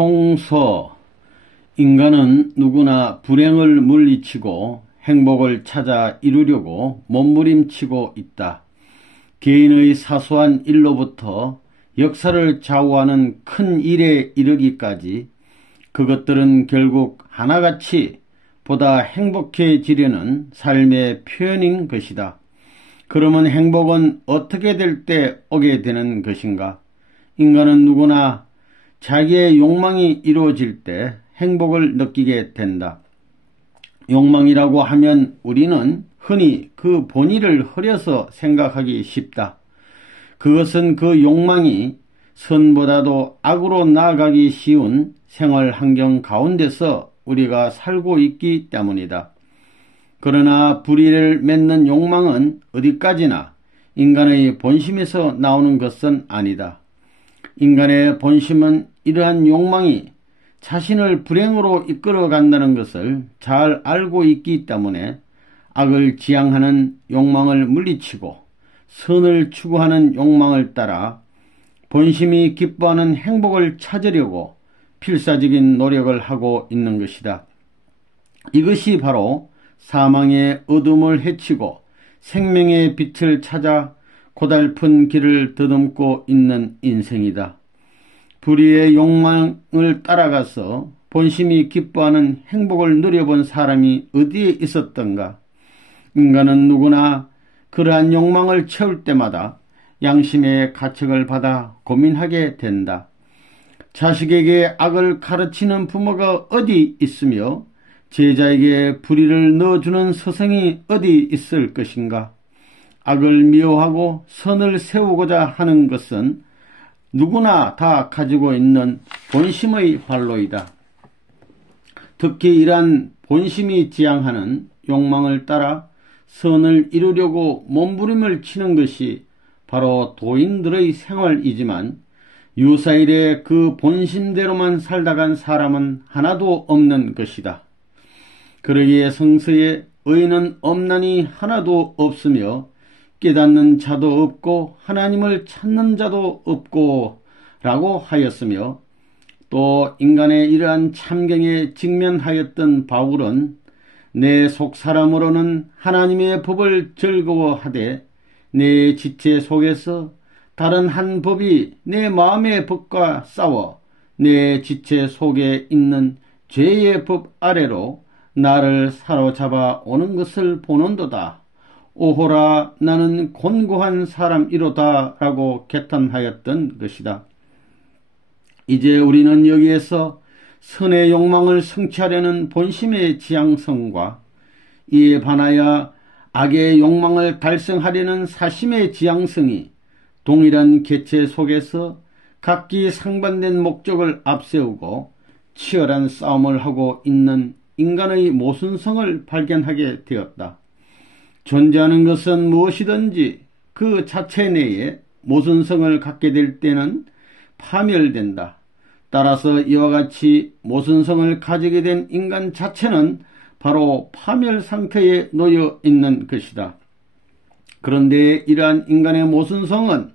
총서. 인간은 누구나 불행을 물리치고 행복을 찾아 이루려고 몸부림치고 있다. 개인의 사소한 일로부터 역사를 좌우하는 큰 일에 이르기까지 그것들은 결국 하나같이 보다 행복해지려는 삶의 표현인 것이다. 그러면 행복은 어떻게 될 때 오게 되는 것인가? 인간은 누구나 자기의 욕망이 이루어질 때 행복을 느끼게 된다. 욕망이라고 하면 우리는 흔히 그 본의를 흐려서 생각하기 쉽다. 그것은 그 욕망이 선보다도 악으로 나아가기 쉬운 생활 환경 가운데서 우리가 살고 있기 때문이다. 그러나 불의를 맺는 욕망은 어디까지나 인간의 본심에서 나오는 것은 아니다. 인간의 본심은 이러한 욕망이 자신을 불행으로 이끌어 간다는 것을 잘 알고 있기 때문에 악을 지향하는 욕망을 물리치고 선을 추구하는 욕망을 따라 본심이 기뻐하는 행복을 찾으려고 필사적인 노력을 하고 있는 것이다. 이것이 바로 사망의 어둠을 헤치고 생명의 빛을 찾아 고달픈 길을 더듬고 있는 인생이다. 불의의 욕망을 따라가서 본심이 기뻐하는 행복을 누려본 사람이 어디에 있었던가? 인간은 누구나 그러한 욕망을 채울 때마다 양심의 가책을 받아 고민하게 된다. 자식에게 악을 가르치는 부모가 어디 있으며 제자에게 불의를 넣어주는 스승이 어디 있을 것인가? 악을 미워하고 선을 세우고자 하는 것은 누구나 다 가지고 있는 본심의 발로이다. 특히 이러한 본심이 지향하는 욕망을 따라 선을 이루려고 몸부림을 치는 것이 바로 도인들의 생활이지만 유사일에 그 본심대로만 살다 간 사람은 하나도 없는 것이다. 그러기에 성서에 의인은 없나니 하나도 없으며 깨닫는 자도 없고 하나님을 찾는 자도 없고 라고 하였으며, 또 인간의 이러한 참경에 직면하였던 바울은 내 속사람으로는 하나님의 법을 즐거워하되 내 지체 속에서 다른 한 법이 내 마음의 법과 싸워 내 지체 속에 있는 죄의 법 아래로 나를 사로잡아 오는 것을 보는도다. 오호라, 나는 곤고한 사람이로다 라고 개탄하였던 것이다. 이제 우리는 여기에서 선의 욕망을 성취하려는 본심의 지향성과 이에 반하여 악의 욕망을 달성하려는 사심의 지향성이 동일한 객체 속에서 각기 상반된 목적을 앞세우고 치열한 싸움을 하고 있는 인간의 모순성을 발견하게 되었다. 존재하는 것은 무엇이든지 그 자체 내에 모순성을 갖게 될 때는 파멸된다. 따라서 이와 같이 모순성을 가지게 된 인간 자체는 바로 파멸 상태에 놓여 있는 것이다. 그런데 이러한 인간의 모순성은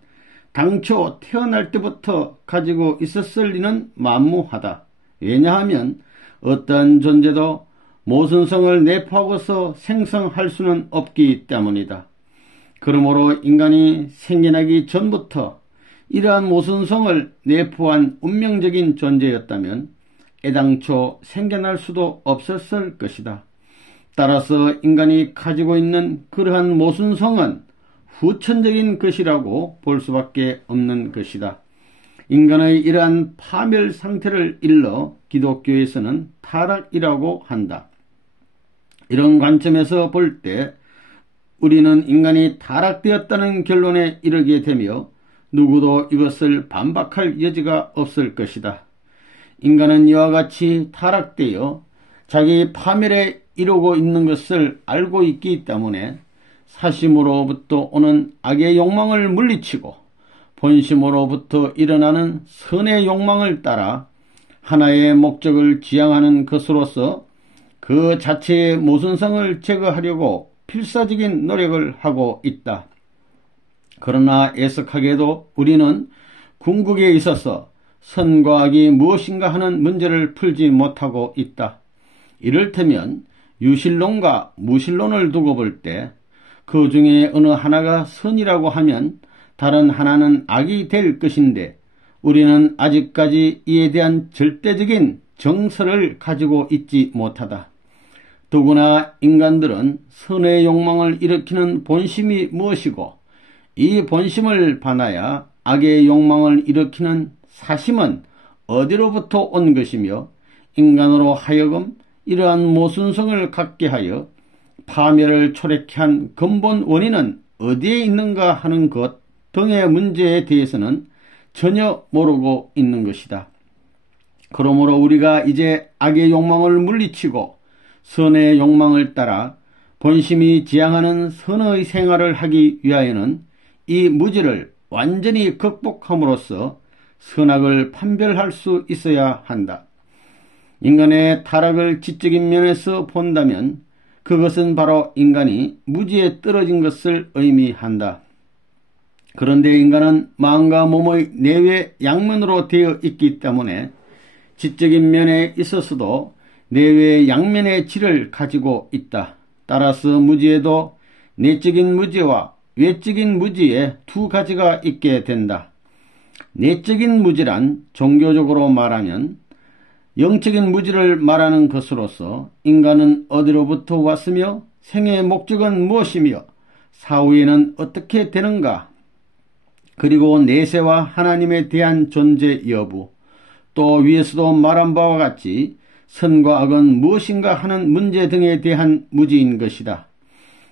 당초 태어날 때부터 가지고 있었을 리는 만무하다. 왜냐하면 어떠한 존재도 모순성을 내포하고서 생성할 수는 없기 때문이다. 그러므로 인간이 생겨나기 전부터 이러한 모순성을 내포한 운명적인 존재였다면 애당초 생겨날 수도 없었을 것이다. 따라서 인간이 가지고 있는 그러한 모순성은 후천적인 것이라고 볼 수밖에 없는 것이다. 인간의 이러한 파멸 상태를 일러 기독교에서는 타락이라고 한다. 이런 관점에서 볼 때 우리는 인간이 타락되었다는 결론에 이르게 되며 누구도 이것을 반박할 여지가 없을 것이다. 인간은 이와 같이 타락되어 자기 파멸에 이르고 있는 것을 알고 있기 때문에 사심으로부터 오는 악의 욕망을 물리치고 본심으로부터 일어나는 선의 욕망을 따라 하나의 목적을 지향하는 것으로서 그 자체의 모순성을 제거하려고 필사적인 노력을 하고 있다. 그러나 애석하게도 우리는 궁극에 있어서 선과 악이 무엇인가 하는 문제를 풀지 못하고 있다. 이를테면 유실론과 무실론을 두고 볼 때 그 중에 어느 하나가 선이라고 하면 다른 하나는 악이 될 것인데 우리는 아직까지 이에 대한 절대적인 정설을 가지고 있지 못하다. 더구나 인간들은 선의 욕망을 일으키는 본심이 무엇이고 이 본심을 반하여 악의 욕망을 일으키는 사심은 어디로부터 온 것이며 인간으로 하여금 이러한 모순성을 갖게 하여 파멸을 초래케 한 근본 원인은 어디에 있는가 하는 것 등의 문제에 대해서는 전혀 모르고 있는 것이다. 그러므로 우리가 이제 악의 욕망을 물리치고 선의 욕망을 따라 본심이 지향하는 선의 생활을 하기 위하여는 이 무지를 완전히 극복함으로써 선악을 판별할 수 있어야 한다. 인간의 타락을 지적인 면에서 본다면 그것은 바로 인간이 무지에 떨어진 것을 의미한다. 그런데 인간은 마음과 몸의 내외 양면으로 되어 있기 때문에 지적인 면에 있어서도 내외 양면의 질을 가지고 있다. 따라서 무지에도 내적인 무지와 외적인 무지의 두 가지가 있게 된다. 내적인 무지란 종교적으로 말하면 영적인 무지를 말하는 것으로서 인간은 어디로부터 왔으며 생의 목적은 무엇이며 사후에는 어떻게 되는가, 그리고 내세와 하나님에 대한 존재 여부, 또 위에서도 말한 바와 같이 선과 악은 무엇인가 하는 문제 등에 대한 무지인 것이다.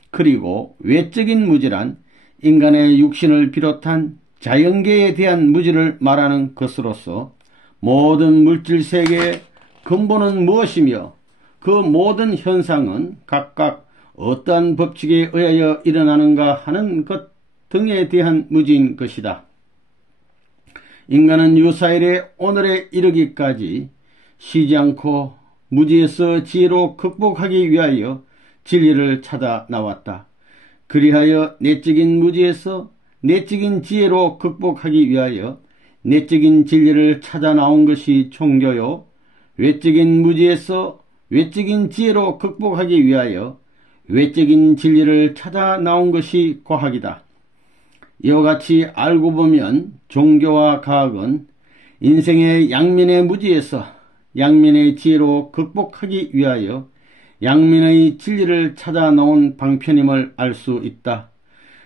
그리고 외적인 무지란 인간의 육신을 비롯한 자연계에 대한 무지를 말하는 것으로서 모든 물질 세계의 근본은 무엇이며 그 모든 현상은 각각 어떠한 법칙에 의하여 일어나는가 하는 것 등에 대한 무지인 것이다. 인간은 유사일에 오늘에 이르기까지 쉬지 않고 무지에서 지혜로 극복하기 위하여 진리를 찾아 나왔다. 그리하여 내적인 무지에서 내적인 지혜로 극복하기 위하여 내적인 진리를 찾아 나온 것이 종교요, 외적인 무지에서 외적인 지혜로 극복하기 위하여 외적인 진리를 찾아 나온 것이 과학이다. 이와 같이 알고 보면 종교와 과학은 인생의 양면의 무지에서 양면의 지혜로 극복하기 위하여 양면의 진리를 찾아 나온 방편임을 알 수 있다.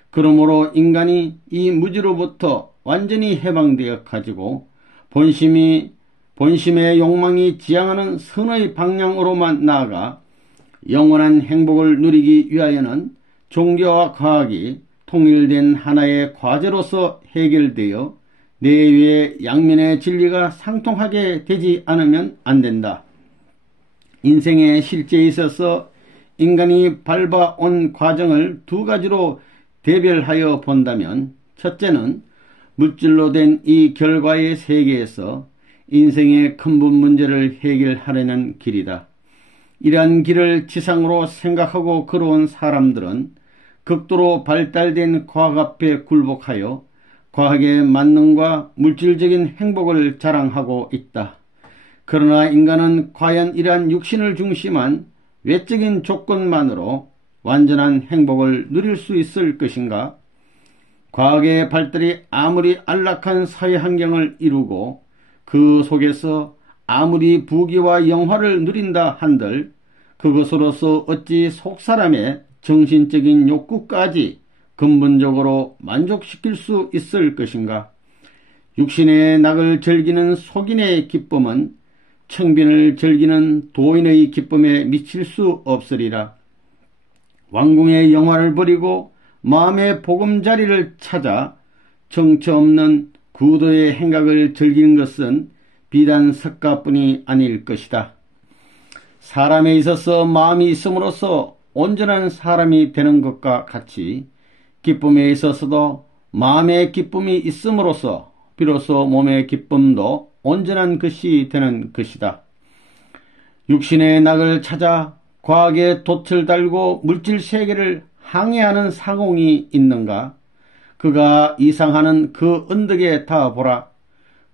그러므로 인간이 이 무지로부터 완전히 해방되어 가지고 본심의 욕망이 지향하는 선의 방향으로만 나아가 영원한 행복을 누리기 위하여는 종교와 과학이 통일된 하나의 과제로서 해결되어 내외의 양면의 진리가 상통하게 되지 않으면 안 된다. 인생의 실제에 있어서 인간이 밟아온 과정을 두 가지로 대별하여 본다면, 첫째는 물질로 된 이 결과의 세계에서 인생의 근본 문제를 해결하려는 길이다. 이러한 길을 지상으로 생각하고 걸어온 사람들은 극도로 발달된 과학 앞에 굴복하여 과학의 만능과 물질적인 행복을 자랑하고 있다. 그러나 인간은 과연 이러한 육신을 중심한 외적인 조건만으로 완전한 행복을 누릴 수 있을 것인가? 과학의 발달이 아무리 안락한 사회 환경을 이루고 그 속에서 아무리 부귀와 영화를 누린다 한들 그것으로서 어찌 속사람의 정신적인 욕구까지 근본적으로 만족시킬 수 있을 것인가? 육신의 낙을 즐기는 속인의 기쁨은 청빈을 즐기는 도인의 기쁨에 미칠 수 없으리라. 왕궁의 영화를 버리고 마음의 보금자리를 찾아 정처 없는 구도의 행각을 즐기는 것은 비단 석가뿐이 아닐 것이다. 사람에 있어서 마음이 있음으로써 온전한 사람이 되는 것과 같이 기쁨에 있어서도 마음의 기쁨이 있음으로써 비로소 몸의 기쁨도 온전한 것이 되는 것이다. 육신의 낙을 찾아 과학의 돛을 달고 물질 세계를 항해하는 사공이 있는가? 그가 이상하는 그 언덕에 닿아보라.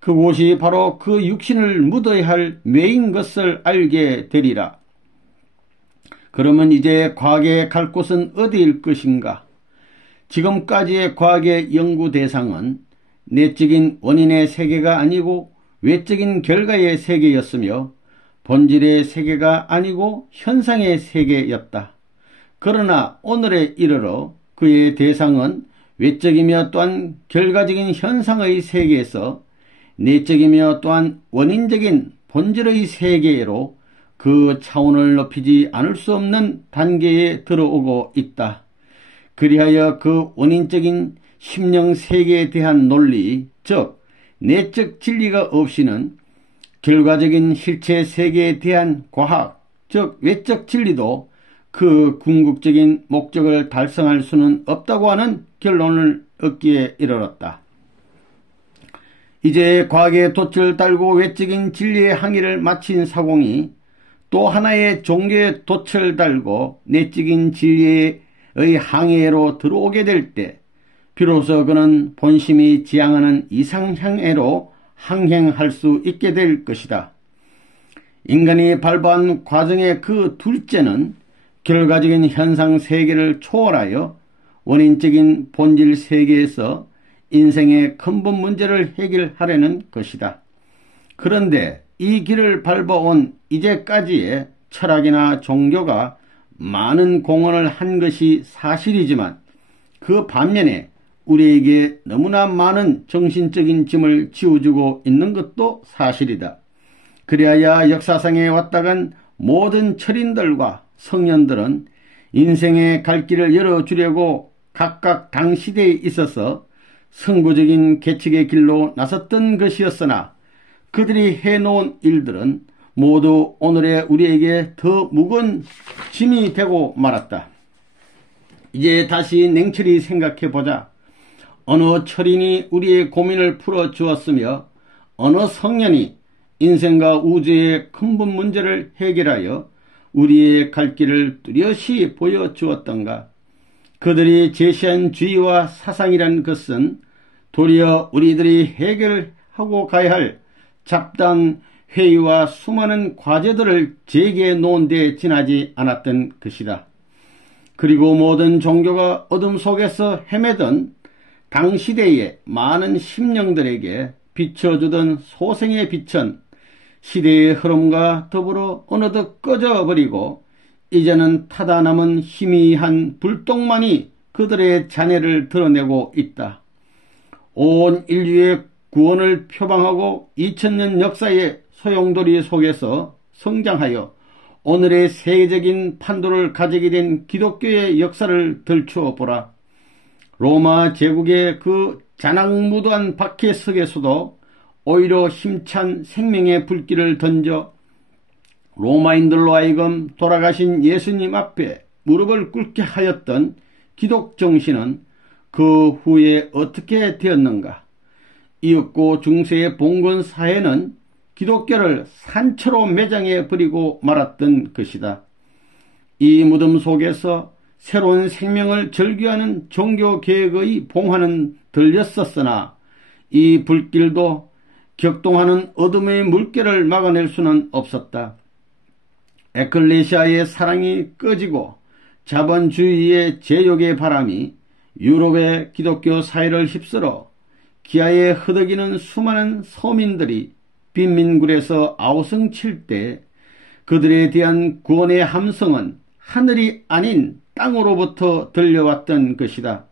그곳이 바로 그 육신을 묻어야 할 뇌인 것을 알게 되리라. 그러면 이제 과학에 갈 곳은 어디일 것인가? 지금까지의 과학의 연구 대상은 내적인 원인의 세계가 아니고 외적인 결과의 세계였으며 본질의 세계가 아니고 현상의 세계였다. 그러나 오늘에 이르러 그의 대상은 외적이며 또한 결과적인 현상의 세계에서 내적이며 또한 원인적인 본질의 세계로 그 차원을 높이지 않을 수 없는 단계에 들어오고 있다. 그리하여 그 원인적인 심령 세계에 대한 논리, 즉 내적 진리가 없이는 결과적인 실체 세계에 대한 과학, 즉 외적 진리도 그 궁극적인 목적을 달성할 수는 없다고 하는 결론을 얻기에 이르렀다. 이제 과학의 돛을 달고 외적인 진리의 항해를 마친 사공이 또 하나의 종교의 돛을 달고 내적인 진리의 항해로 들어오게 될 때 비로소 그는 본심이 지향하는 이상향해로 항행할 수 있게 될 것이다. 인간이 발부한 과정의 그 둘째는 결과적인 현상 세계를 초월하여 원인적인 본질 세계에서 인생의 근본 문제를 해결하려는 것이다. 그런데 이 길을 밟아온 이제까지의 철학이나 종교가 많은 공헌을 한 것이 사실이지만 그 반면에 우리에게 너무나 많은 정신적인 짐을 지어주고 있는 것도 사실이다. 그리하여 역사상에 왔다간 모든 철인들과 성년들은 인생의 갈 길을 열어주려고 각각 당시대에 있어서 선구적인 계측의 길로 나섰던 것이었으나 그들이 해놓은 일들은 모두 오늘의 우리에게 더 무거운 짐이 되고 말았다. 이제 다시 냉철히 생각해보자. 어느 철인이 우리의 고민을 풀어주었으며 어느 성년이 인생과 우주의 근본 문제를 해결하여 우리의 갈 길을 뚜렷이 보여주었던가. 그들이 제시한 주의와 사상이란 것은 도리어 우리들이 해결하고 가야 할 잡다한 회의와 수많은 과제들을 제기해 놓은 데 지나지 않았던 것이다. 그리고 모든 종교가 어둠 속에서 헤매던 당시대의 많은 심령들에게 비춰주던 소생의 빛은 시대의 흐름과 더불어 어느덧 꺼져버리고 이제는 타다 남은 희미한 불똥만이 그들의 잔해를 드러내고 있다. 온 인류의 구원을 표방하고 2000년 역사의 소용돌이 속에서 성장하여 오늘의 세계적인 판도를 가지게 된 기독교의 역사를 들추어 보라. 로마 제국의 그 잔악무도한 박해 속에서도 오히려 힘찬 생명의 불길을 던져 로마인들로 하여금 돌아가신 예수님 앞에 무릎을 꿇게 하였던 기독 정신은 그 후에 어떻게 되었는가? 이윽고 중세의 봉건 사회는 기독교를 산채로 매장해 버리고 말았던 것이다. 이 무덤 속에서 새로운 생명을 절규하는 종교개혁의 봉화는 들렸었으나 이 불길도 격동하는 어둠의 물결을 막아낼 수는 없었다. 에클레시아의 사랑이 꺼지고 자본주의의 제욕의 바람이 유럽의 기독교 사회를 휩쓸어 기아에 흐덕이는 수많은 서민들이 빈민굴에서 아우성칠 때 그들에 대한 구원의 함성은 하늘이 아닌 땅으로부터 들려왔던 것이다.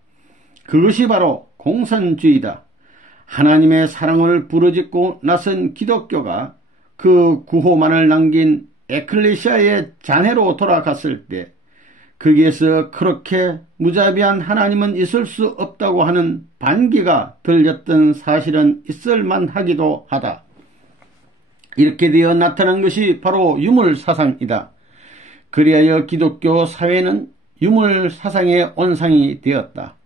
그것이 바로 공산주의다. 하나님의 사랑을 부르짖고 나선 기독교가 그 구호만을 남긴 에클레시아의 잔해로 돌아갔을 때 거기에서 그렇게 무자비한 하나님은 있을 수 없다고 하는 반기가 들렸던 사실은 있을만하기도 하다. 이렇게 되어 나타난 것이 바로 유물사상이다. 그리하여 기독교 사회는 유물사상의 온상이 되었다.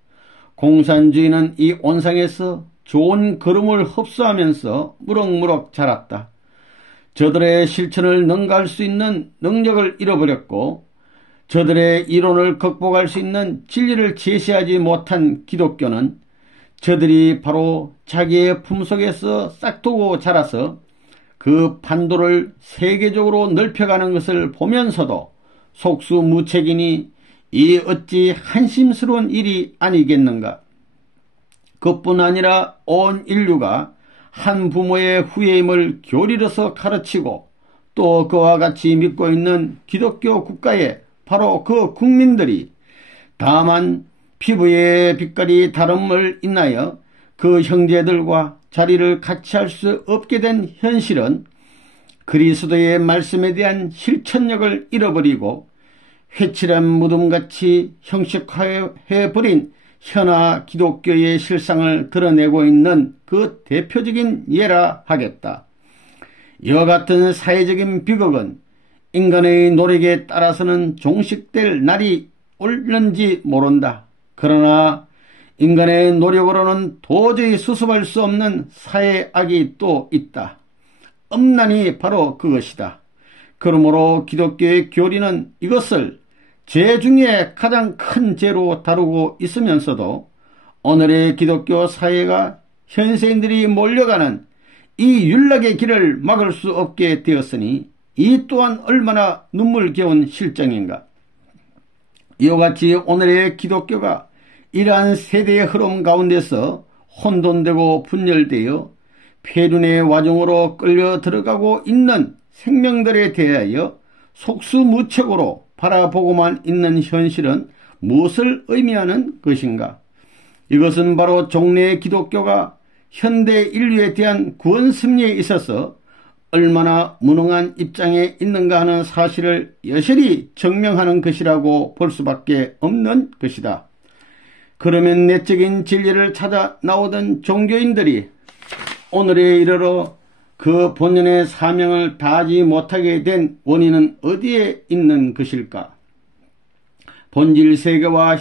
공산주의는 이 온상에서 좋은 걸음을 흡수하면서 무럭무럭 자랐다. 저들의 실천을 능가할 수 있는 능력을 잃어버렸고 저들의 이론을 극복할 수 있는 진리를 제시하지 못한 기독교는 저들이 바로 자기의 품속에서 싹두고 자라서 그 판도를 세계적으로 넓혀가는 것을 보면서도 속수무책이니 이 어찌 한심스러운 일이 아니겠는가. 그뿐 아니라 온 인류가 한 부모의 후예임을 교리로서 가르치고 또 그와 같이 믿고 있는 기독교 국가에 바로 그 국민들이 다만 피부의 빛깔이 다름을 인하여 그 형제들과 자리를 같이 할 수 없게 된 현실은 그리스도의 말씀에 대한 실천력을 잃어버리고 회칠한 무덤같이 형식화해버린 현아 기독교의 실상을 드러내고 있는 그 대표적인 예라 하겠다. 이와 같은 사회적인 비극은 인간의 노력에 따라서는 종식될 날이 올는지 모른다. 그러나 인간의 노력으로는 도저히 수습할 수 없는 사회악이 또 있다. 엄난이 바로 그것이다. 그러므로 기독교의 교리는 이것을 죄 중에 가장 큰 죄로 다루고 있으면서도 오늘의 기독교 사회가 현세인들이 몰려가는 이 윤락의 길을 막을 수 없게 되었으니 이 또한 얼마나 눈물겨운 실정인가. 이와 같이 오늘의 기독교가 이러한 세대의 흐름 가운데서 혼돈되고 분열되어 폐륜의 와중으로 끌려 들어가고 있는 생명들에 대하여 속수무책으로 바라보고만 있는 현실은 무엇을 의미하는 것인가? 이것은 바로 종래의 기독교가 현대 인류에 대한 구원 섭리에 있어서 얼마나 무능한 입장에 있는가 하는 사실을 여실히 증명하는 것이라고 볼 수밖에 없는 것이다. 그러면 내적인 진리를 찾아 나오던 종교인들이 오늘에 이르러 그 본연의 사명을 다하지 못하게 된 원인은 어디에 있는 것일까? 본질 세계와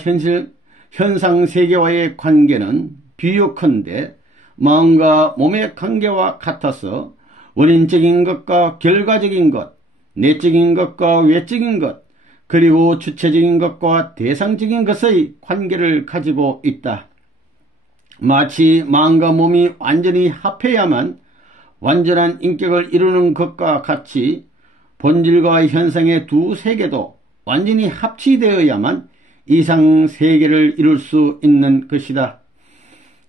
현상 세계와의 관계는 비유컨대 마음과 몸의 관계와 같아서 원인적인 것과 결과적인 것, 내적인 것과 외적인 것, 그리고 주체적인 것과 대상적인 것의 관계를 가지고 있다. 마치 마음과 몸이 완전히 합해야만 완전한 인격을 이루는 것과 같이 본질과 현상의 두 세계도 완전히 합치되어야만 이상 세계를 이룰 수 있는 것이다.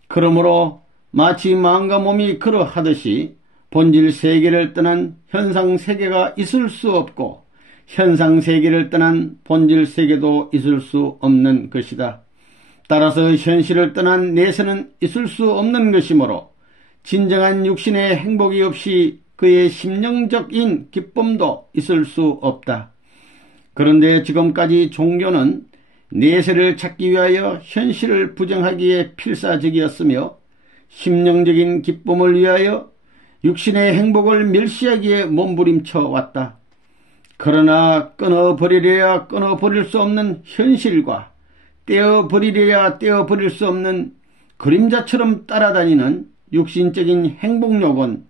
그러므로 마치 마음과 몸이 그러하듯이 본질 세계를 떠난 현상 세계가 있을 수 없고 현상 세계를 떠난 본질 세계도 있을 수 없는 것이다. 따라서 현실을 떠난 내세는 있을 수 없는 것이므로 진정한 육신의 행복이 없이 그의 심령적인 기쁨도 있을 수 없다. 그런데 지금까지 종교는 내세를 찾기 위하여 현실을 부정하기에 필사적이었으며 심령적인 기쁨을 위하여 육신의 행복을 멸시하기에 몸부림쳐 왔다. 그러나 끊어버리려야 끊어버릴 수 없는 현실과 떼어버리려야 떼어버릴 수 없는 그림자처럼 따라다니는 육신적인 행복욕은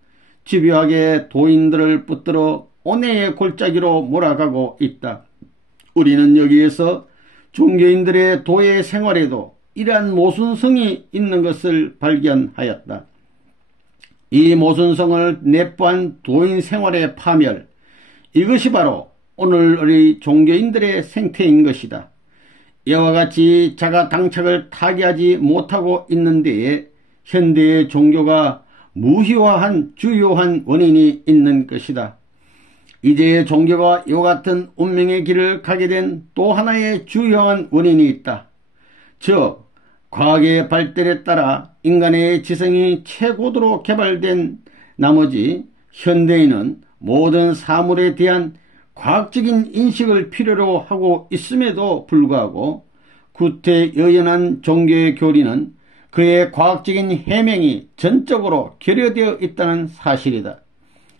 집요하게 도인들을 붙들어 온해의 골짜기로 몰아가고 있다. 우리는 여기에서 종교인들의 도의 생활에도 이러한 모순성이 있는 것을 발견하였다. 이 모순성을 내포한 도인 생활의 파멸, 이것이 바로 오늘의 종교인들의 생태인 것이다. 이와 같이 자가 당착을 타개하지 못하고 있는 데에 현대의 종교가 무희화한 주요한 원인이 있는 것이다. 이제 종교가 이와 같은 운명의 길을 가게 된 또 하나의 주요한 원인이 있다. 즉 과학의 발달에 따라 인간의 지성이 최고도로 개발된 나머지 현대인은 모든 사물에 대한 과학적인 인식을 필요로 하고 있음에도 불구하고 구태여연한 종교의 교리는 그의 과학적인 해명이 전적으로 결여되어 있다는 사실이다.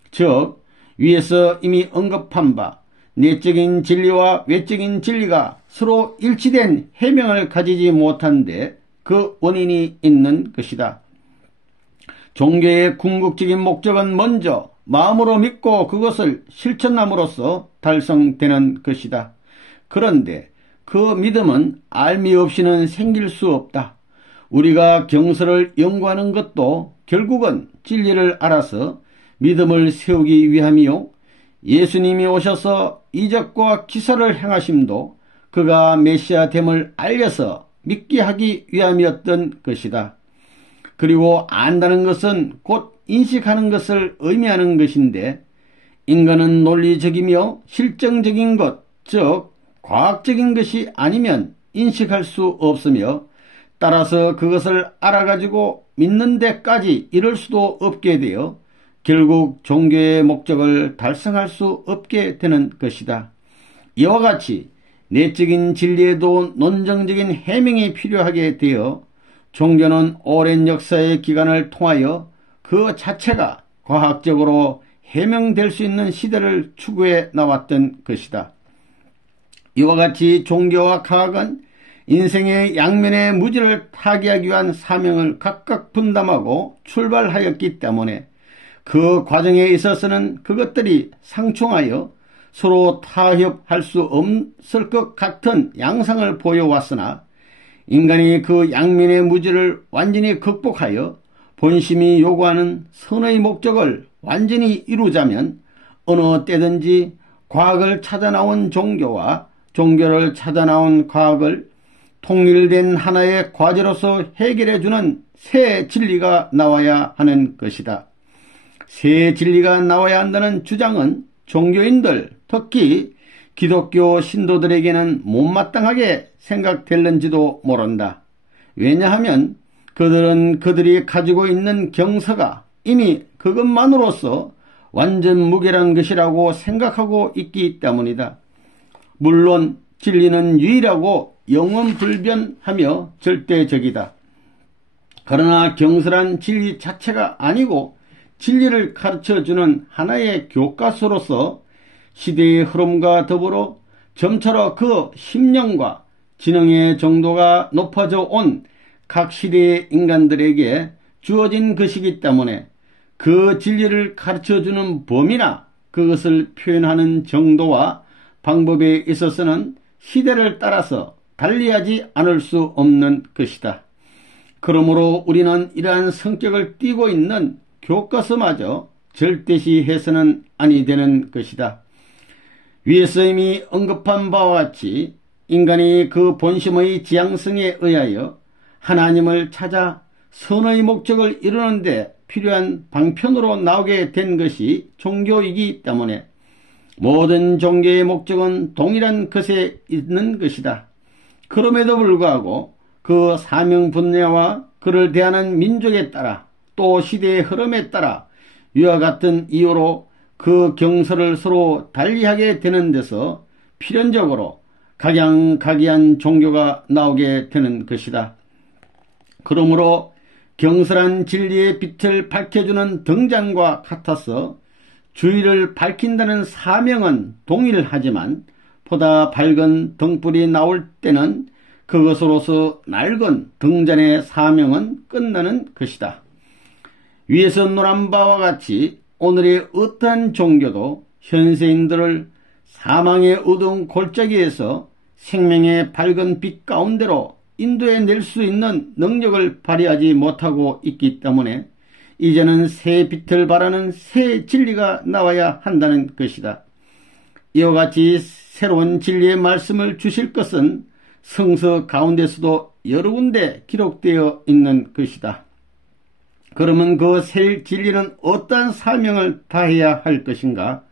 즉 위에서 이미 언급한 바 내적인 진리와 외적인 진리가 서로 일치된 해명을 가지지 못한데 그 원인이 있는 것이다. 종교의 궁극적인 목적은 먼저 마음으로 믿고 그것을 실천함으로써 달성되는 것이다. 그런데 그 믿음은 알미 없이는 생길 수 없다. 우리가 경서를 연구하는 것도 결국은 진리를 알아서 믿음을 세우기 위함이요, 예수님이 오셔서 이적과 기사를 행하심도 그가 메시아됨을 알려서 믿게 하기 위함이었던 것이다. 그리고 안다는 것은 곧 인식하는 것을 의미하는 것인데, 인간은 논리적이며 실정적인 것, 즉 과학적인 것이 아니면 인식할 수 없으며, 따라서 그것을 알아가지고 믿는 데까지 이를 수도 없게 되어 결국 종교의 목적을 달성할 수 없게 되는 것이다. 이와 같이 내적인 진리에도 논정적인 해명이 필요하게 되어 종교는 오랜 역사의 기간을 통하여 그 자체가 과학적으로 해명될 수 있는 시대를 추구해 나왔던 것이다. 이와 같이 종교와 과학은 인생의 양면의 무지를 타개하기 위한 사명을 각각 분담하고 출발하였기 때문에 그 과정에 있어서는 그것들이 상충하여 서로 타협할 수 없을 것 같은 양상을 보여왔으나, 인간이 그 양면의 무지를 완전히 극복하여 본심이 요구하는 선의 목적을 완전히 이루자면 어느 때든지 과학을 찾아 나온 종교와 종교를 찾아 나온 과학을 통일된 하나의 과제로서 해결해주는 새 진리가 나와야 하는 것이다. 새 진리가 나와야 한다는 주장은 종교인들, 특히 기독교 신도들에게는 못마땅하게 생각될는지도 모른다. 왜냐하면 그들은 그들이 가지고 있는 경서가 이미 그것만으로서 완전 무결한 것이라고 생각하고 있기 때문이다. 물론 진리는 유일하고 영원불변하며 절대적이다. 그러나 경서란 진리 자체가 아니고 진리를 가르쳐주는 하나의 교과서로서 시대의 흐름과 더불어 점차로 그 심령과 지능의 정도가 높아져 온 각 시대의 인간들에게 주어진 것이기 때문에 그 진리를 가르쳐주는 범위나 그것을 표현하는 정도와 방법에 있어서는 시대를 따라서 달리하지 않을 수 없는 것이다. 그러므로 우리는 이러한 성격을 띠고 있는 교과서마저 절대시해서는 아니 되는 것이다. 위에서 이미 언급한 바와 같이 인간이 그 본심의 지향성에 의하여 하나님을 찾아 선의 목적을 이루는 데 필요한 방편으로 나오게 된 것이 종교이기 때문에 모든 종교의 목적은 동일한 것에 있는 것이다. 그럼에도 불구하고 그 사명 분야와 그를 대하는 민족에 따라 또 시대의 흐름에 따라 위와 같은 이유로 그 경서를 서로 달리하게 되는 데서 필연적으로 각양각이한 종교가 나오게 되는 것이다. 그러므로 경서란 진리의 빛을 밝혀주는 등잔과 같아서 주의를 밝힌다는 사명은 동일하지만 보다 밝은 등불이 나올 때는 그것으로서 낡은 등잔의 사명은 끝나는 것이다. 위에서 논한 바와 같이 오늘의 어떠한 종교도 현세인들을 사망의 어두운 골짜기에서 생명의 밝은 빛 가운데로 인도해낼 수 있는 능력을 발휘하지 못하고 있기 때문에 이제는 새 빛을 발하는 새 진리가 나와야 한다는 것이다. 이와 같이 새로운 진리의 말씀을 주실 것은 성서 가운데서도 여러 군데 기록되어 있는 것이다. 그러면 그 새 진리는 어떠한 사명을 다해야 할 것인가?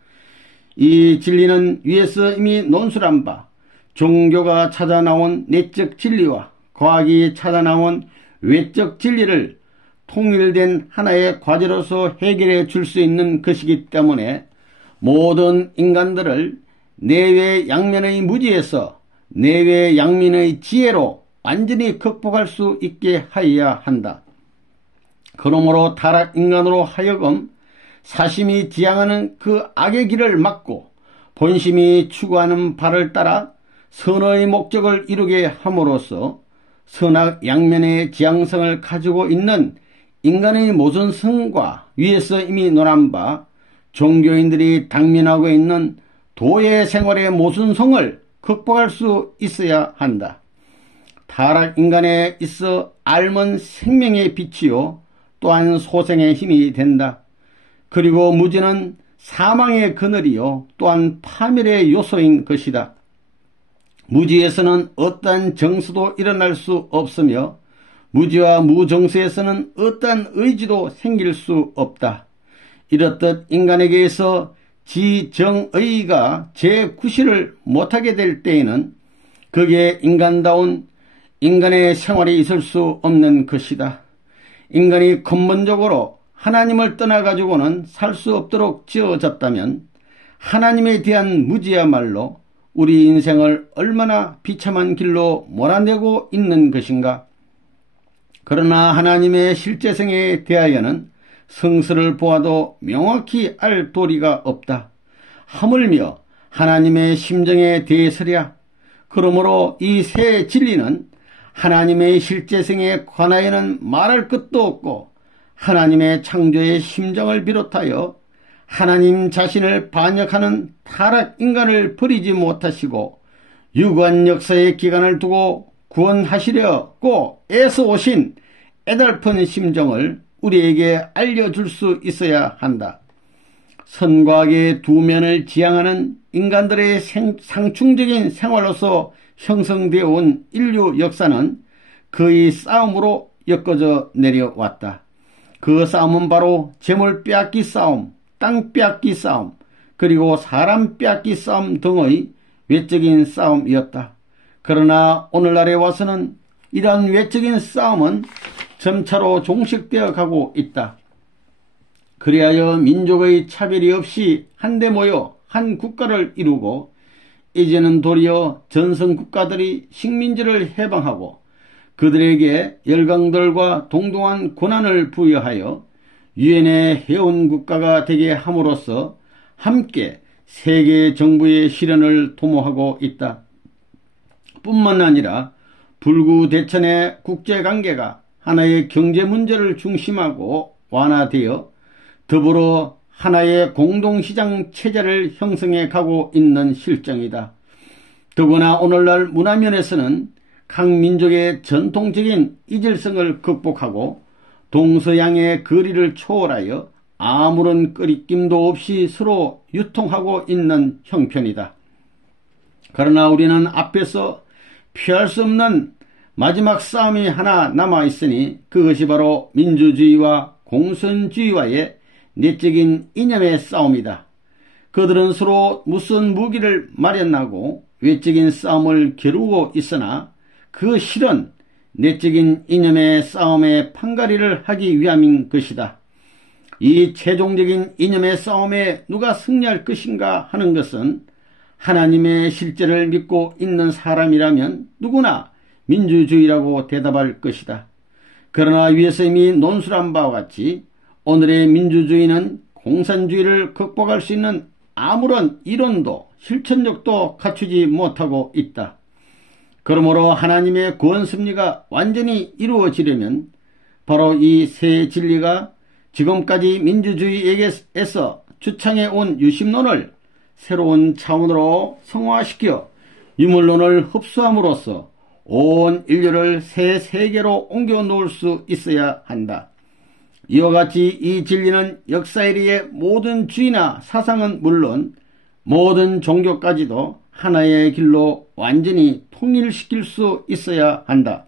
이 진리는 위에서 이미 논술한 바 종교가 찾아 나온 내적 진리와 과학이 찾아 나온 외적 진리를 통일된 하나의 과제로서 해결해 줄 수 있는 것이기 때문에 모든 인간들을 내외 양면의 무지에서 내외 양면의 지혜로 완전히 극복할 수 있게 하여야 한다. 그러므로 타락 인간으로 하여금 사심이 지향하는 그 악의 길을 막고 본심이 추구하는 바를 따라 선의 목적을 이루게 함으로써 선악 양면의 지향성을 가지고 있는 인간의 모순성과 위에서 이미 논한 바 종교인들이 당면하고 있는 도의 생활의 모순성을 극복할 수 있어야 한다. 타락 인간에 있어 삶은 생명의 빛이요 또한 소생의 힘이 된다. 그리고 무지는 사망의 그늘이요 또한 파멸의 요소인 것이다. 무지에서는 어떠한 정수도 일어날 수 없으며 무지와 무정수에서는 어떠한 의지도 생길 수 없다. 이렇듯 인간에게서 지정의가 제9시를 못하게 될 때에는 그게 인간다운 인간의 생활이 있을 수 없는 것이다. 인간이 근본적으로 하나님을 떠나가지고는 살 수 없도록 지어졌다면 하나님에 대한 무지야말로 우리 인생을 얼마나 비참한 길로 몰아내고 있는 것인가. 그러나 하나님의 실제성에 대하여는 성서를 보아도 명확히 알 도리가 없다. 하물며 하나님의 심정에 대해서랴. 그러므로 이 새 진리는 하나님의 실제성에 관하여는 말할 것도 없고 하나님의 창조의 심정을 비롯하여 하나님 자신을 반역하는 타락 인간을 버리지 못하시고 유구한 역사의 기간을 두고 구원하시려고 애써 오신 애달픈 심정을 우리에게 알려줄 수 있어야 한다. 선과 악의 두 면을 지향하는 인간들의 상충적인 생활로서 형성되어 온 인류 역사는 그의 싸움으로 엮어져 내려왔다. 그 싸움은 바로 재물 빼앗기 싸움, 땅 빼앗기 싸움, 그리고 사람 빼앗기 싸움 등의 외적인 싸움이었다. 그러나 오늘날에 와서는 이러한 외적인 싸움은 점차로 종식되어 가고 있다. 그리하여 민족의 차별이 없이 한데 모여 한 국가를 이루고 이제는 도리어 전성 국가들이 식민지를 해방하고 그들에게 열강들과 동등한 권한을 부여하여 유엔의 회원 국가가 되게 함으로써 함께 세계 정부의 실현을 도모하고 있다. 뿐만 아니라 불구대천의 국제관계가 하나의 경제 문제를 중심하고 완화되어 더불어 하나의 공동시장 체제를 형성해 가고 있는 실정이다. 더구나 오늘날 문화면에서는 각 민족의 전통적인 이질성을 극복하고 동서양의 거리를 초월하여 아무런 끄리낌도 없이 서로 유통하고 있는 형편이다. 그러나 우리는 앞에서 피할 수 없는 마지막 싸움이 하나 남아있으니 그것이 바로 민주주의와 공산주의와의 내적인 이념의 싸움이다. 그들은 서로 무슨 무기를 마련하고 외적인 싸움을 겨루고 있으나 그 실은 내적인 이념의 싸움의 판가리를 하기 위함인 것이다. 이 최종적인 이념의 싸움에 누가 승리할 것인가 하는 것은 하나님의 실제를 믿고 있는 사람이라면 누구나 민주주의라고 대답할 것이다. 그러나 위에서 이미 논술한 바와 같이 오늘의 민주주의는 공산주의를 극복할 수 있는 아무런 이론도 실천력도 갖추지 못하고 있다. 그러므로 하나님의 구원 섭리가 완전히 이루어지려면 바로 이 새 진리가 지금까지 민주주의에게서 주창해 온 유심론을 새로운 차원으로 성화시켜 유물론을 흡수함으로써 온 인류를 새 세계로 옮겨 놓을 수 있어야 한다. 이와 같이 이 진리는 역사이리의 모든 주의나 사상은 물론 모든 종교까지도 하나의 길로 완전히 통일시킬 수 있어야 한다.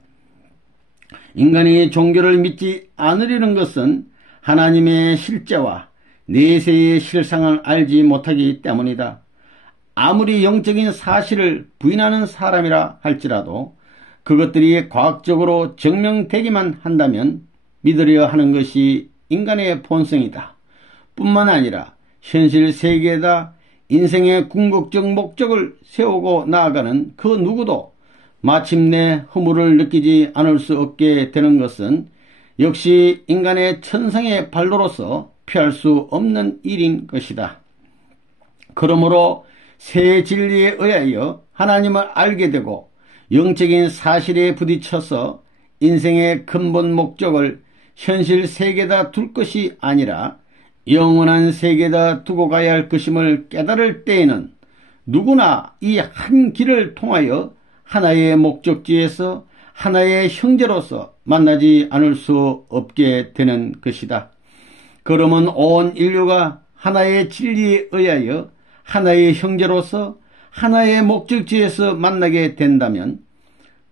인간이 종교를 믿지 않으려는 것은 하나님의 실제와 내세의 실상을 알지 못하기 때문이다. 아무리 영적인 사실을 부인하는 사람이라 할지라도 그것들이 과학적으로 증명되기만 한다면 믿으려 하는 것이 인간의 본성이다. 뿐만 아니라 현실 세계에다 인생의 궁극적 목적을 세우고 나아가는 그 누구도 마침내 허물을 느끼지 않을 수 없게 되는 것은 역시 인간의 천성의 발로로서 피할 수 없는 일인 것이다. 그러므로 새 진리에 의하여 하나님을 알게 되고 영적인 사실에 부딪혀서 인생의 근본 목적을 현실 세계에다 둘 것이 아니라 영원한 세계에다 두고 가야 할 것임을 깨달을 때에는 누구나 이 한 길을 통하여 하나의 목적지에서 하나의 형제로서 만나지 않을 수 없게 되는 것이다. 그러면 온 인류가 하나의 진리에 의하여 하나의 형제로서 하나의 목적지에서 만나게 된다면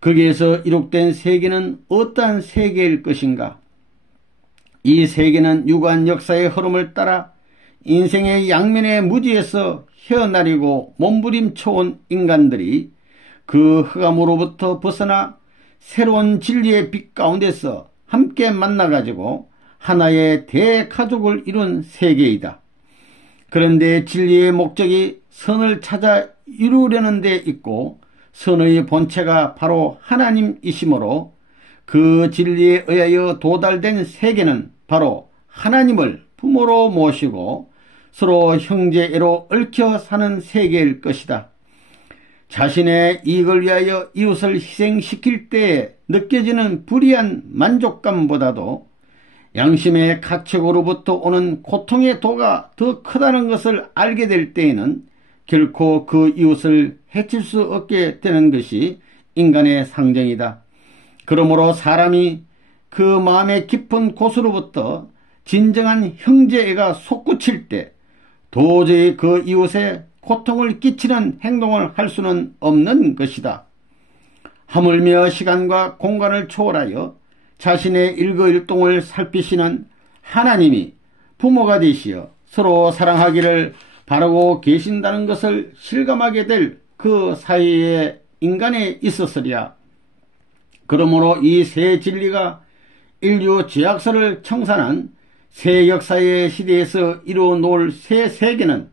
거기에서 이룩된 세계는 어떠한 세계일 것인가? 이 세계는 유구한 역사의 흐름을 따라 인생의 양면의 무지에서 헤어나리고 몸부림쳐온 인간들이 그 흑암으로부터 벗어나 새로운 진리의 빛 가운데서 함께 만나가지고 하나의 대가족을 이룬 세계이다. 그런데 진리의 목적이 선을 찾아 이루려는 데 있고 선의 본체가 바로 하나님이시므로 그 진리에 의하여 도달된 세계는 바로 하나님을 부모로 모시고 서로 형제애로 얽혀 사는 세계일 것이다. 자신의 이익을 위하여 이웃을 희생시킬 때에 느껴지는 불이한 만족감보다도 양심의 가책으로부터 오는 고통의 도가 더 크다는 것을 알게 될 때에는 결코 그 이웃을 해칠 수 없게 되는 것이 인간의 상정이다. 그러므로 사람이 그 마음의 깊은 곳으로부터 진정한 형제애가 솟구칠 때 도저히 그 이웃에 고통을 끼치는 행동을 할 수는 없는 것이다. 하물며 시간과 공간을 초월하여 자신의 일거일동을 살피시는 하나님이 부모가 되시어 서로 사랑하기를 바라고 계신다는 것을 실감하게 될 그 사이에 인간에 있었으랴. 그러므로 이 새 진리가 인류 죄악사를 청산한 새 역사의 시대에서 이루어 놓을 새 세계는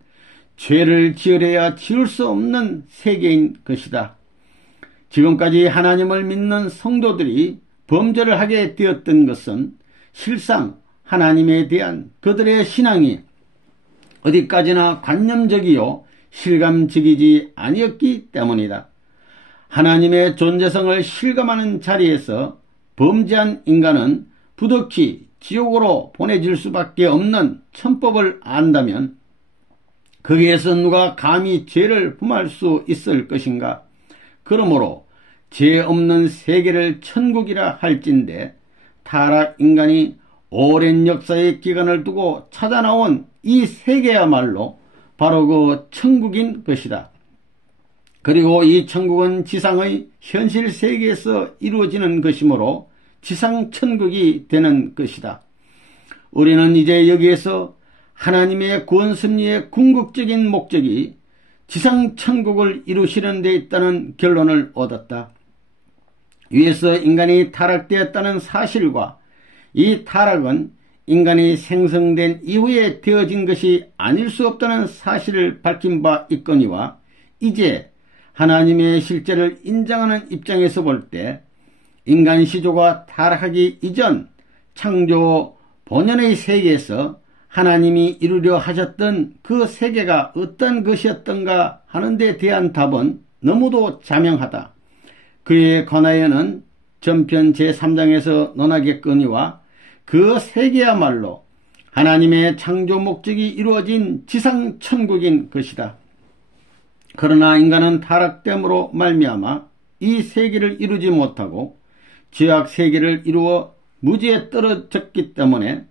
죄를 지으려야 지을 수 없는 세계인 것이다. 지금까지 하나님을 믿는 성도들이 범죄를 하게 되었던 것은 실상 하나님에 대한 그들의 신앙이 어디까지나 관념적이요 실감적이지 아니었기 때문이다. 하나님의 존재성을 실감하는 자리에서 범죄한 인간은 부득이 지옥으로 보내질 수밖에 없는 천법을 안다면 거기에서 누가 감히 죄를 범할 수 있을 것인가? 그러므로 죄 없는 세계를 천국이라 할진대 타락 인간이 오랜 역사의 기간을 두고 찾아 나온 이 세계야말로 바로 그 천국인 것이다. 그리고 이 천국은 지상의 현실 세계에서 이루어지는 것이므로 지상천국이 되는 것이다. 우리는 이제 여기에서 하나님의 구원 섭리의 궁극적인 목적이 지상천국을 이루시는 데 있다는 결론을 얻었다. 위에서 인간이 타락되었다는 사실과 이 타락은 인간이 생성된 이후에 되어진 것이 아닐 수 없다는 사실을 밝힌 바 있거니와 이제 하나님의 실제를 인정하는 입장에서 볼 때 인간 시조가 타락하기 이전 창조 본연의 세계에서 하나님이 이루려 하셨던 그 세계가 어떤 것이었던가 하는 데 대한 답은 너무도 자명하다. 그에 관하여는 전편 제3장에서 논하겠거니와 그 세계야말로 하나님의 창조 목적이 이루어진 지상천국인 것이다. 그러나 인간은 타락됨으로 말미암아 이 세계를 이루지 못하고 죄악 세계를 이루어 무지에 떨어졌기 때문에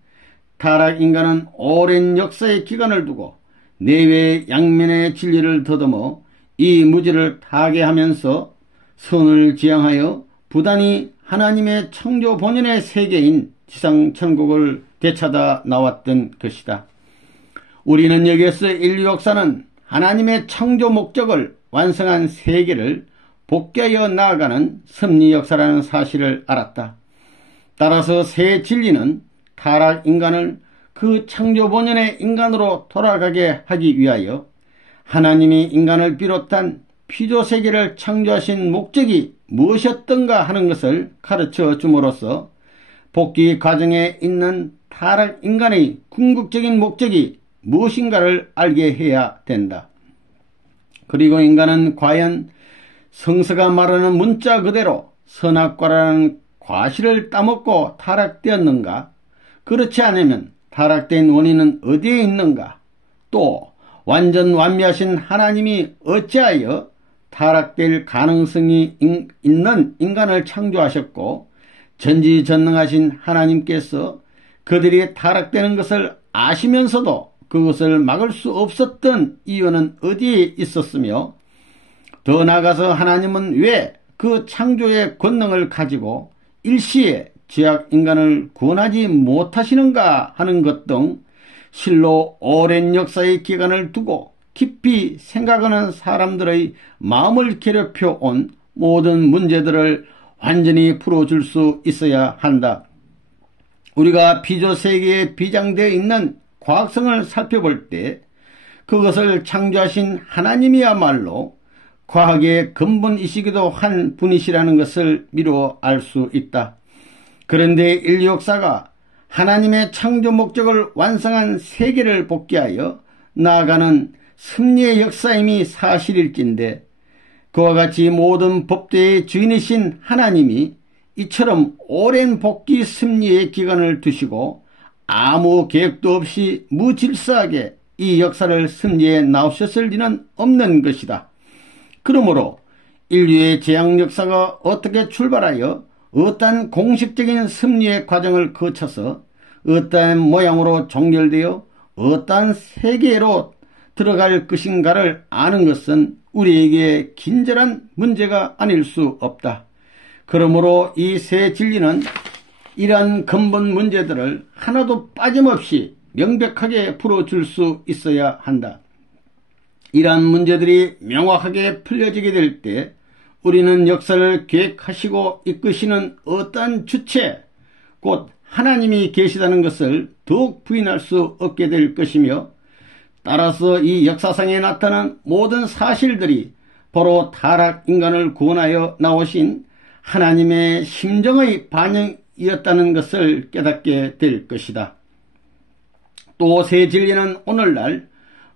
타락 인간은 오랜 역사의 기간을 두고 내외 양면의 진리를 더듬어 이 무지를 타개하면서 선을 지향하여 부단히 하나님의 창조 본연의 세계인 지상천국을 되찾아 나왔던 것이다. 우리는 여기에서 인류 역사는 하나님의 창조 목적을 완성한 세계를 복귀하여 나아가는 섭리 역사라는 사실을 알았다. 따라서 새 진리는 타락 인간을 그 창조 본연의 인간으로 돌아가게 하기 위하여 하나님이 인간을 비롯한 피조 세계를 창조하신 목적이 무엇이었던가 하는 것을 가르쳐 줌으로써 복귀 과정에 있는 타락 인간의 궁극적인 목적이 무엇인가를 알게 해야 된다. 그리고 인간은 과연 성서가 말하는 문자 그대로 선악과라는 과실을 따먹고 타락되었는가? 그렇지 않으면 타락된 원인은 어디에 있는가? 또 완전 완미하신 하나님이 어찌하여 타락될 가능성이 있는 인간을 창조하셨고 전지전능하신 하나님께서 그들이 타락되는 것을 아시면서도 그것을 막을 수 없었던 이유는 어디에 있었으며 더 나아가서 하나님은 왜 그 창조의 권능을 가지고 일시에 죄악 인간을 구원하지 못하시는가 하는 것 등 실로 오랜 역사의 기간을 두고 깊이 생각하는 사람들의 마음을 괴롭혀 온 모든 문제들을 완전히 풀어줄 수 있어야 한다. 우리가 비조세계에 비장되어 있는 과학성을 살펴볼 때 그것을 창조하신 하나님이야말로 과학의 근본이시기도 한 분이시라는 것을 미루어 알 수 있다. 그런데 인류 역사가 하나님의 창조 목적을 완성한 세계를 복귀하여 나아가는 승리의 역사임이 사실일진데 그와 같이 모든 법대의 주인이신 하나님이 이처럼 오랜 복귀 승리의 기간을 두시고 아무 계획도 없이 무질서하게 이 역사를 승리해 나오셨을 리는 없는 것이다. 그러므로 인류의 재앙 역사가 어떻게 출발하여 어떠한 공식적인 승리의 과정을 거쳐서 어떠한 모양으로 종결되어 어떠한 세계로 들어갈 것인가를 아는 것은 우리에게 긴절한 문제가 아닐 수 없다. 그러므로 이 새 진리는 이러한 근본 문제들을 하나도 빠짐없이 명백하게 풀어줄 수 있어야 한다. 이러한 문제들이 명확하게 풀려지게 될 때 우리는 역사를 계획하시고 이끄시는 어떠한 주체, 곧 하나님이 계시다는 것을 더욱 부인할 수 없게 될 것이며 따라서 이 역사상에 나타난 모든 사실들이 바로 타락 인간을 구원하여 나오신 하나님의 심정의 반영이었다는 것을 깨닫게 될 것이다. 또 새 진리는 오늘날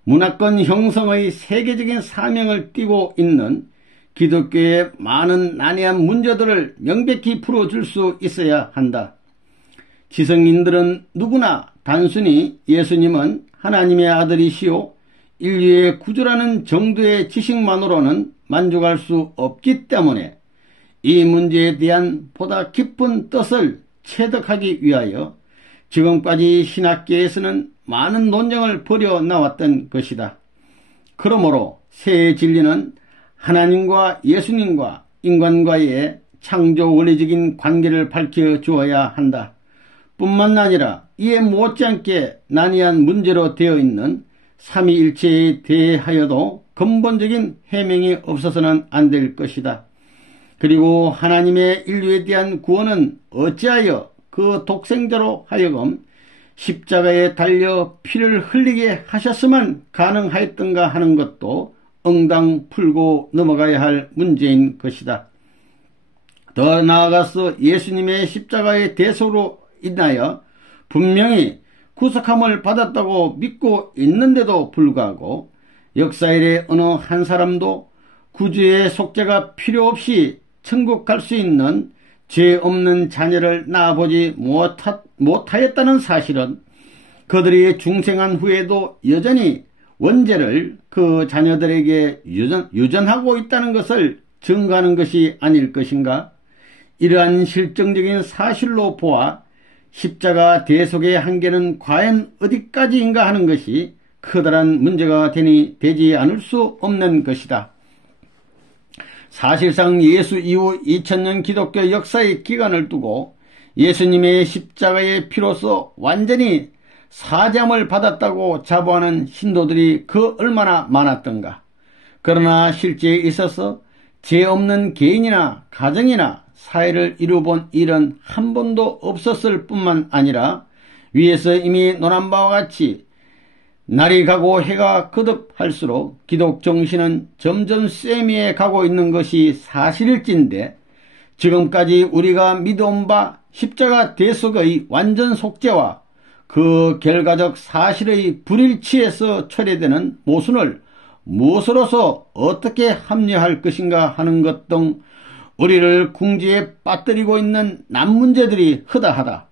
문화권 형성의 세계적인 사명을 띠고 있는 기독교의 많은 난해한 문제들을 명백히 풀어줄 수 있어야 한다. 지성인들은 누구나 단순히 예수님은 하나님의 아들이시오 인류의 구조라는 정도의 지식만으로는 만족할 수 없기 때문에 이 문제에 대한 보다 깊은 뜻을 체득하기 위하여 지금까지 신학계에서는 많은 논쟁을 벌여 나왔던 것이다. 그러므로 새 진리는 하나님과 예수님과 인간과의 창조 원리적인 관계를 밝혀주어야 한다. 뿐만 아니라 이에 못지않게 난해한 문제로 되어 있는 삼위일체에 대하여도 근본적인 해명이 없어서는 안 될 것이다. 그리고 하나님의 인류에 대한 구원은 어찌하여 그 독생자로 하여금 십자가에 달려 피를 흘리게 하셨으면 가능하였던가 하는 것도 응당 풀고 넘어가야 할 문제인 것이다. 더 나아가서 예수님의 십자가의 대속으로 인하여 분명히 구속함을 받았다고 믿고 있는데도 불구하고 역사일의 어느 한 사람도 구주의 속죄가 필요 없이 천국 갈 수 있는 죄 없는 자녀를 낳아보지 못하였다는 사실은 그들이 중생한 후에도 여전히 원죄를 그 자녀들에게 유전하고 있다는 것을 증거하는 것이 아닐 것인가? 이러한 실정적인 사실로 보아 십자가 대속의 한계는 과연 어디까지인가 하는 것이 커다란 문제가 되지 않을 수 없는 것이다. 사실상 예수 이후 2000년 기독교 역사의 기간을 두고 예수님의 십자가의 피로서 완전히 사죄함을 받았다고 자부하는 신도들이 그 얼마나 많았던가. 그러나 실제에 있어서 죄 없는 개인이나 가정이나 사회를 이루어본 일은 한 번도 없었을 뿐만 아니라 위에서 이미 논한 바와 같이 날이 가고 해가 거듭할수록 기독 정신은 점점 쇠미해 가고 있는 것이 사실일진데 지금까지 우리가 믿어온 바 십자가 대속의 완전 속죄와 그 결과적 사실의 불일치에서 초래되는 모순을 무엇으로서 어떻게 합리화할 것인가 하는 것 등 우리를 궁지에 빠뜨리고 있는 난문제들이 허다하다.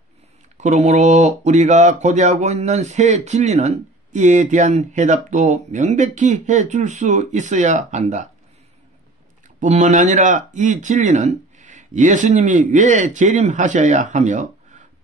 그러므로 우리가 고대하고 있는 새 진리는 이에 대한 해답도 명백히 해줄 수 있어야 한다. 뿐만 아니라 이 진리는 예수님이 왜 재림하셔야 하며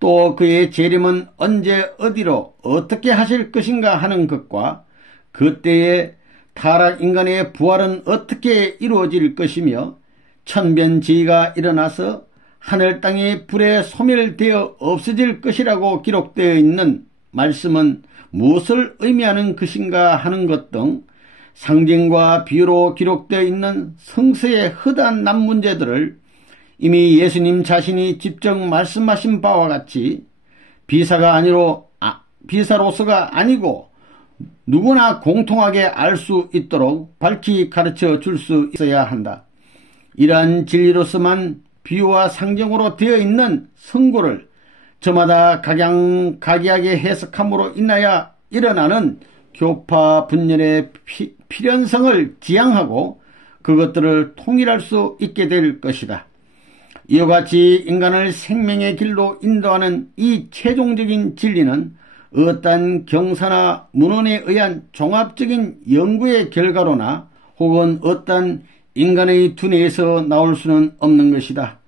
또 그의 재림은 언제 어디로 어떻게 하실 것인가 하는 것과 그때의 타락 인간의 부활은 어떻게 이루어질 것이며 천변지의가 일어나서 하늘 땅이 불에 소멸되어 없어질 것이라고 기록되어 있는 말씀은 무엇을 의미하는 것인가 하는 것 등 상징과 비유로 기록되어 있는 성서의 허다한 난문제들을 이미 예수님 자신이 직접 말씀하신 바와 같이 비사로서가 아니고 누구나 공통하게 알 수 있도록 밝히 가르쳐 줄 수 있어야 한다. 이러한 진리로서만 비유와 상징으로 되어 있는 성고를 저마다 각양각이하게 해석함으로 인하여 일어나는 교파 분열의 필연성을 지향하고 그것들을 통일할 수 있게 될 것이다. 이와 같이 인간을 생명의 길로 인도하는 이 최종적인 진리는 어떠한 경사나 문헌에 의한 종합적인 연구의 결과로나 혹은 어떠한 인간의 두뇌에서 나올 수는 없는 것이다.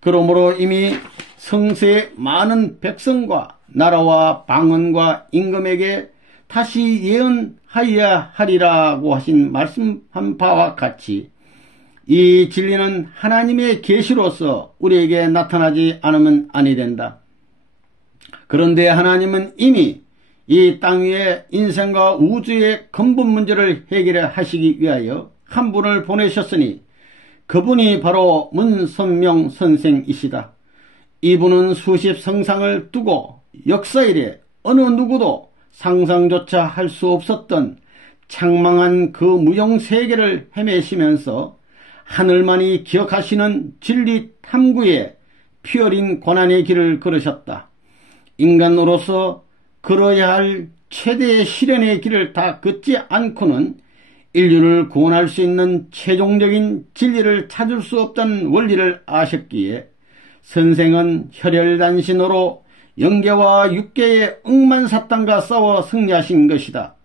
그러므로 이미 성서의 많은 백성과 나라와 방언과 임금에게 다시 예언하여야 하리라고 말씀한 바와 같이 이 진리는 하나님의 계시로서 우리에게 나타나지 않으면 아니 된다. 그런데 하나님은 이미 이 땅 위에 인생과 우주의 근본 문제를 해결하시기 위하여 한 분을 보내셨으니 그분이 바로 문선명 선생이시다. 이분은 수십 성상을 두고 역사 이래 어느 누구도 상상조차 할 수 없었던 창망한 그 무용세계를 헤매시면서 하늘만이 기억하시는 진리 탐구에 피 어린 고난의 길을 걸으셨다. 인간으로서 걸어야 할 최대의 시련의 길을 다 걷지 않고는 인류를 구원할 수 있는 최종적인 진리를 찾을 수 없다는 원리를 아셨기에 선생은 혈혈단신으로 영계와 육계의 억만사탄과 싸워 승리하신 것이다.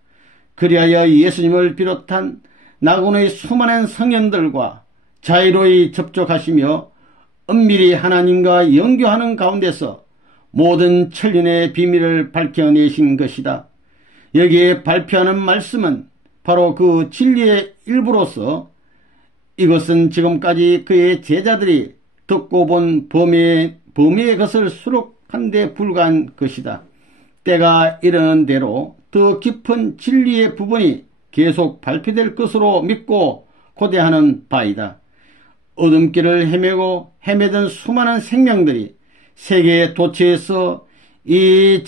그리하여 예수님을 비롯한 나군의 수많은 성현들과 자유로이 접촉하시며 엄밀히 하나님과 연교하는 가운데서 모든 천륜의 비밀을 밝혀내신 것이다. 여기에 발표하는 말씀은 바로 그 진리의 일부로서 이것은 지금까지 그의 제자들이 듣고 본 범위의 것을 수록한 데 불과한 것이다. 때가 이르는 대로 더 깊은 진리의 부분이 계속 발표될 것으로 믿고 고대하는 바이다. 어둠길을 헤매던 수많은 생명들이 세계의 도처에서 이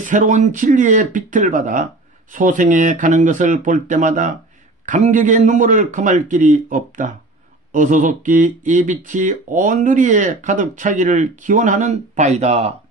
새로운 진리의 빛을 받아 소생해 가는 것을 볼 때마다 감격의 눈물을 금할 길이 없다. 어서속히 이 빛이 온 누리에 가득 차기를 기원하는 바이다.